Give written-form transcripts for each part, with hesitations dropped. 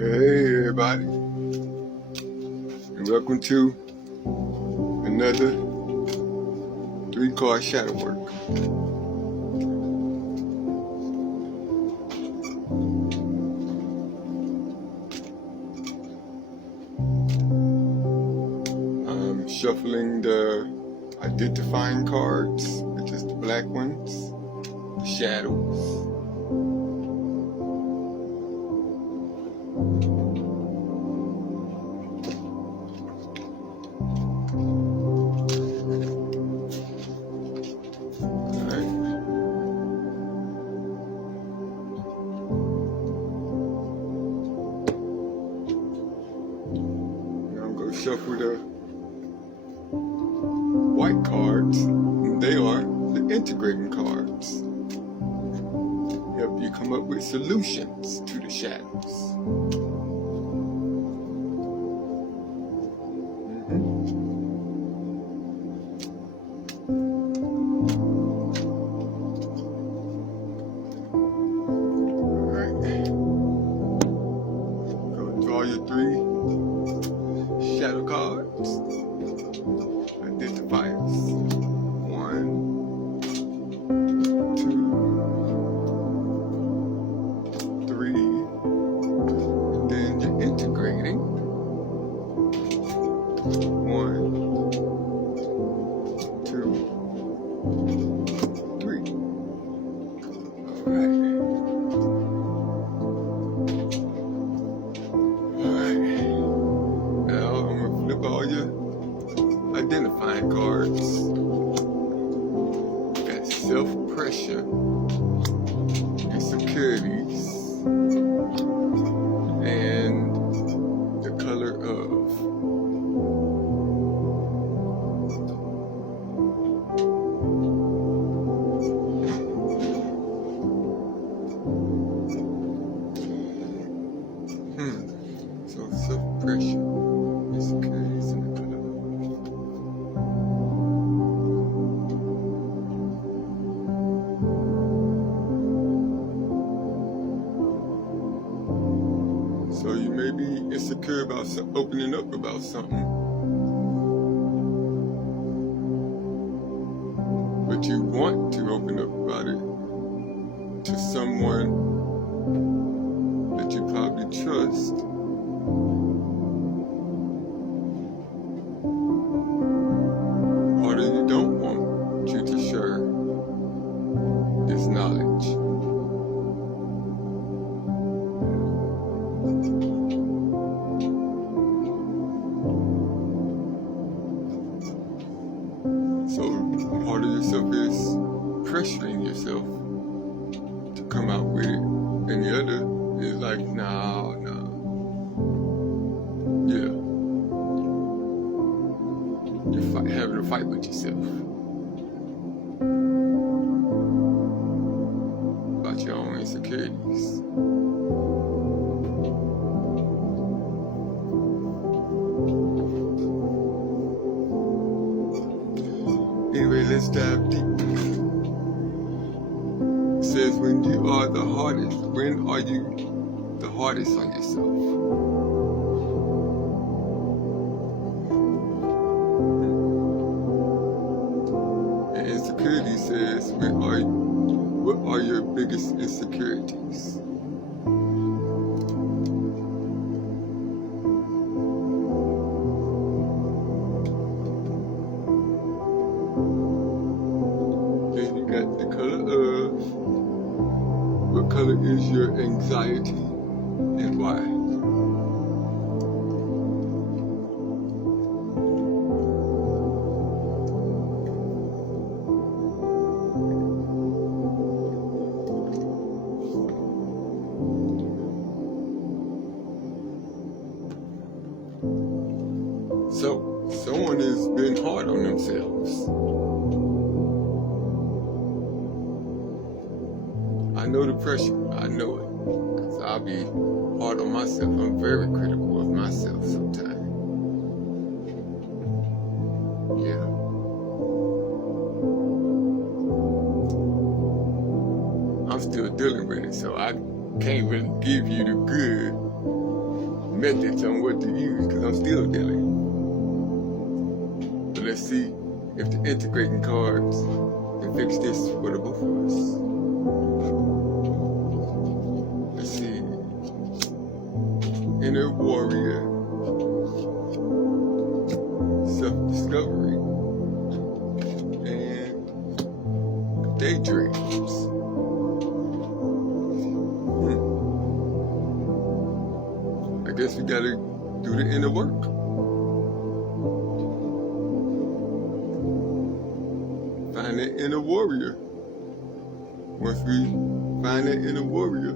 Hey everybody, and welcome to another 3-card shadow work. I'm shuffling the identifying cards, which is the black ones, the shadows. Shuffle the white cards, and they are the integrating cards. Help you come up with solutions to the shadows. Alright. Go draw your 3 shadow cards, identifiers. 1, 2, 3, and then you're integrating. 1, 2, 3. All your identifying cards. Got self-pressure, insecurities, and the color of. So self-pressure, insecurities, and the color. So you may be insecure about opening up about something, but you want to open up about it to someone that you probably trust. Or that you don't want you to share this knowledge. So part of yourself is pressuring yourself to come out with it, and the other is like, no. Yeah. You're having a fight with yourself about your own insecurities. Anyway, let's dive deep. It says, when are you the hardest on yourself? And insecurity says, what are your biggest insecurities? The color of. What color is your anxiety and why? So, someone has been hard on themselves. I know the pressure, I know it, because I'll be hard on myself. I'm very critical of myself sometimes. Yeah. I'm still dealing with it, so I can't really give you the good methods on what to use because I'm still dealing. But let's see if the integrating cards can fix this for the both of us. Let's see. Inner warrior, self-discovery, and daydreams. I guess we gotta do the inner work. Find that inner warrior. Once we find that inner warrior,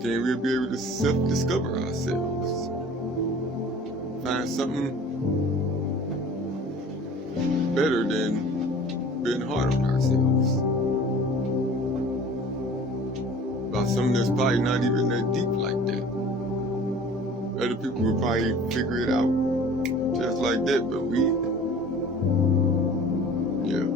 then we'll be able to self-discover ourselves. Find something better than being hard on ourselves. About something that's probably not even that deep like that. Other people will probably figure it out just like that, but we, yeah.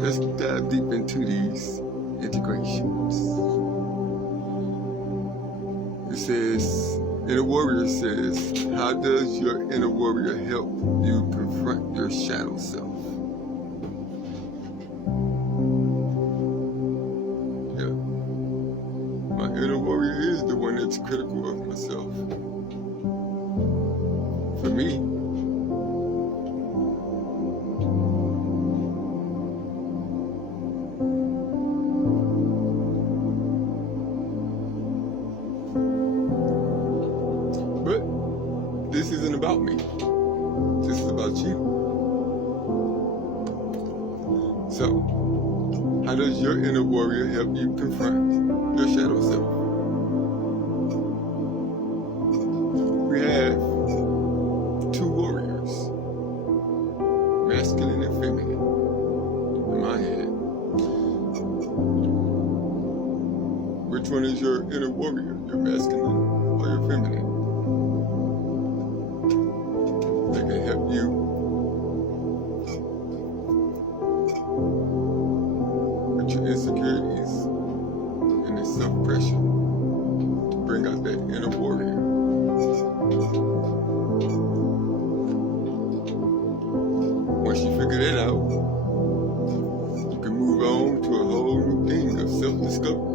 Let's dive deep into these integrations. It says, Inner Warrior says, how does your inner warrior help you confront your shadow self? Yeah. My inner warrior is the one that's critical of myself. For me, this isn't about me. This is about you. So, how does your inner warrior help you confront your shadow self? We have two warriors, masculine and feminine, in my head. Which one is your inner warrior? Your masculine or your feminine? That can help you with your insecurities and the self-pressure to bring out that inner warrior. Once you figure that out, you can move on to a whole new thing of self-discovery.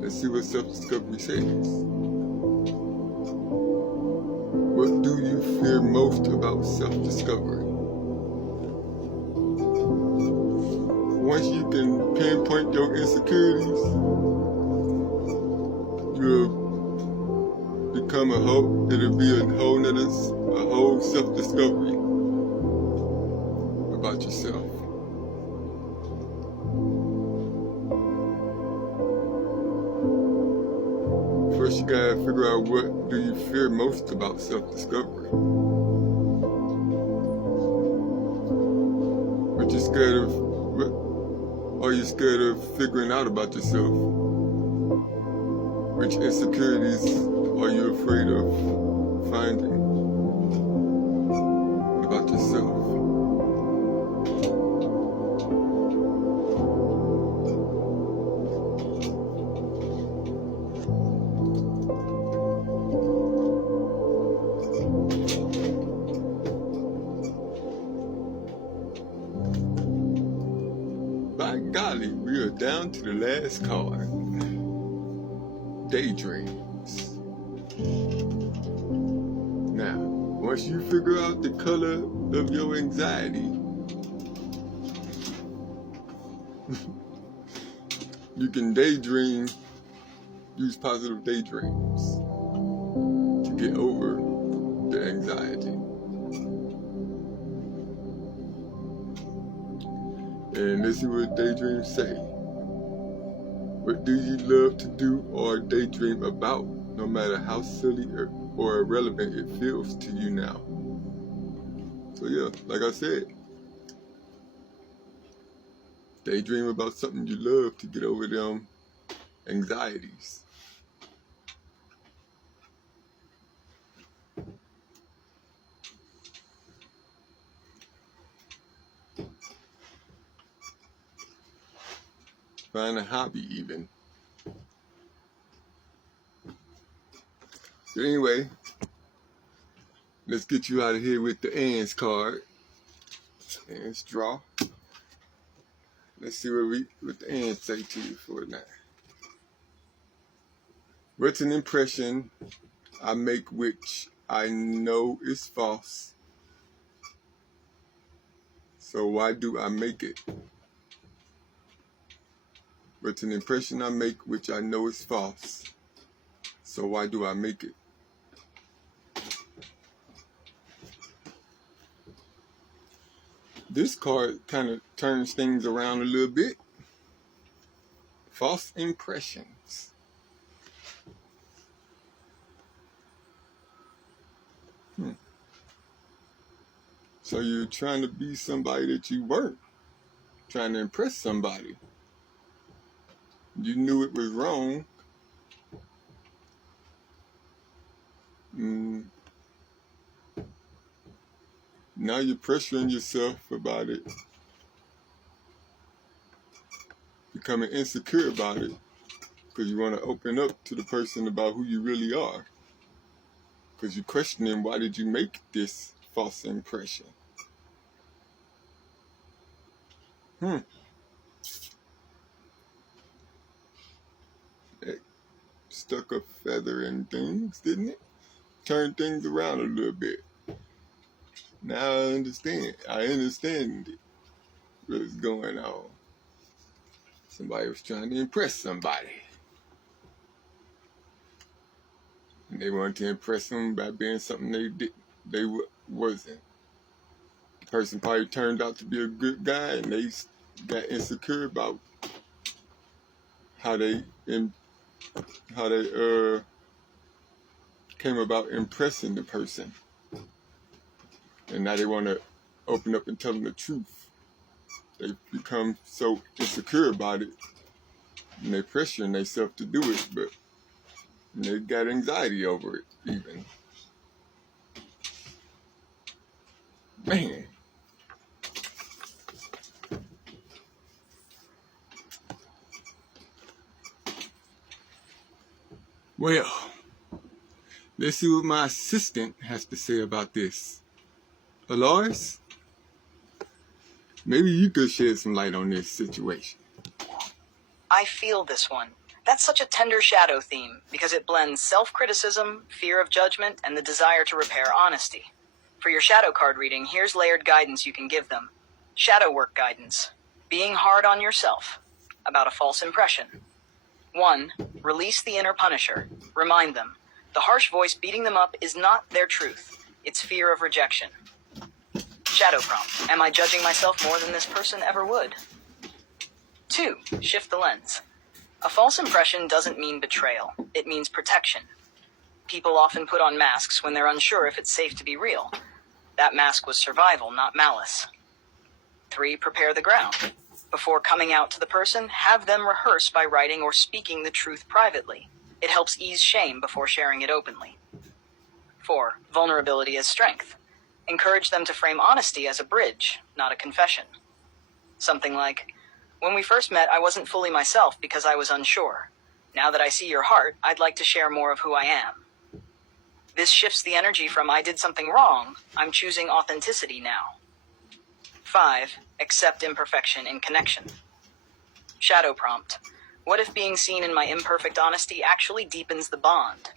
Let's see what self-discovery says. What do you fear most about self-discovery? Once you can pinpoint your insecurities, you'll become it'll be a whole self-discovery about yourself. First, you gotta figure out what do you fear most about self-discovery. What you scared of? What are you scared of figuring out about yourself? Which insecurities are you afraid of finding about yourself? By golly, we are down to the last card. Daydreams. Now, once you figure out the color of your anxiety, you can daydream, use positive daydreams to get over the anxiety. And let's see what daydreams say. What do you love to do or daydream about, no matter how silly or irrelevant it feels to you now? So yeah, like I said, daydream about something you love to get over them anxieties. find a hobby even. So anyway, let's get you out of here with the Ands card. Ands draw. Let's see what the Ands say to you for now. What's an impression I make which I know is false? So why do I make it? What's an impression I make which I know is false? So why do I make it? This card kind of turns things around a little bit. False impressions. So you're trying to be somebody that you weren't. Trying to impress somebody. You knew it was wrong. Now you're pressuring yourself about it. Becoming insecure about it. Because you want to open up to the person about who you really are. Because you're questioning, why did you make this false impression? It stuck a feather in things, didn't it? Turned things around a little bit. Now I understand. I understand what's going on. Somebody was trying to impress somebody. And they wanted to impress them by being something they wasn't. The person probably turned out to be a good guy, and they got insecure about how they came about impressing the person. And now they want to open up and tell them the truth. They become so insecure about it, and they're pressuring themselves to do it, but they got anxiety over it even. Man. Well, let's see what my assistant has to say about this. Elaris, maybe you could shed some light on this situation. I feel this one. That's such a tender shadow theme because it blends self-criticism, fear of judgment, and the desire to repair honesty. For your shadow card reading, here's layered guidance you can give them. Shadow work guidance. Being hard on yourself. About a false impression. 1. Release the inner punisher. Remind them. The harsh voice beating them up is not their truth. It's fear of rejection. Shadow prompt. Am I judging myself more than this person ever would? 2. Shift the lens. A false impression doesn't mean betrayal. It means protection. People often put on masks when they're unsure if it's safe to be real. That mask was survival, not malice. 3. Prepare the ground. Before coming out to the person, have them rehearse by writing or speaking the truth privately. It helps ease shame before sharing it openly. 4. Vulnerability as strength. Encourage them to frame honesty as a bridge, not a confession. Something like, when we first met, I wasn't fully myself because I was unsure. Now that I see your heart, I'd like to share more of who I am. This shifts the energy from I did something wrong, I'm choosing authenticity now. 5. Accept imperfection in connection. Shadow prompt. What if being seen in my imperfect honesty actually deepens the bond?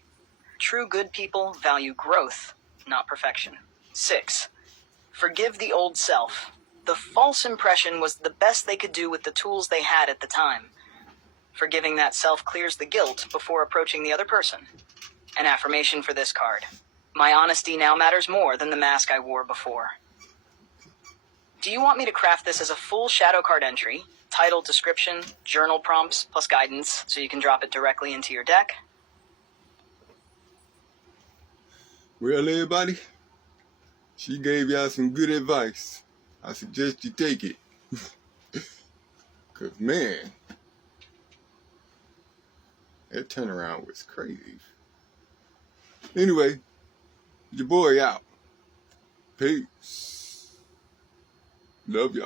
True good people value growth, not perfection. 6. Forgive the old self. The false impression was the best they could do with the tools they had at the time. Forgiving that self clears the guilt before approaching the other person. An affirmation for this card. My honesty now matters more than the mask I wore before. Do you want me to craft this as a full shadow card entry, title, description, journal prompts, plus guidance, so you can drop it directly into your deck? Well, everybody, she gave y'all some good advice. I suggest you take it. Because, man, that turnaround was crazy. Anyway, your boy out. Peace. Love y'all.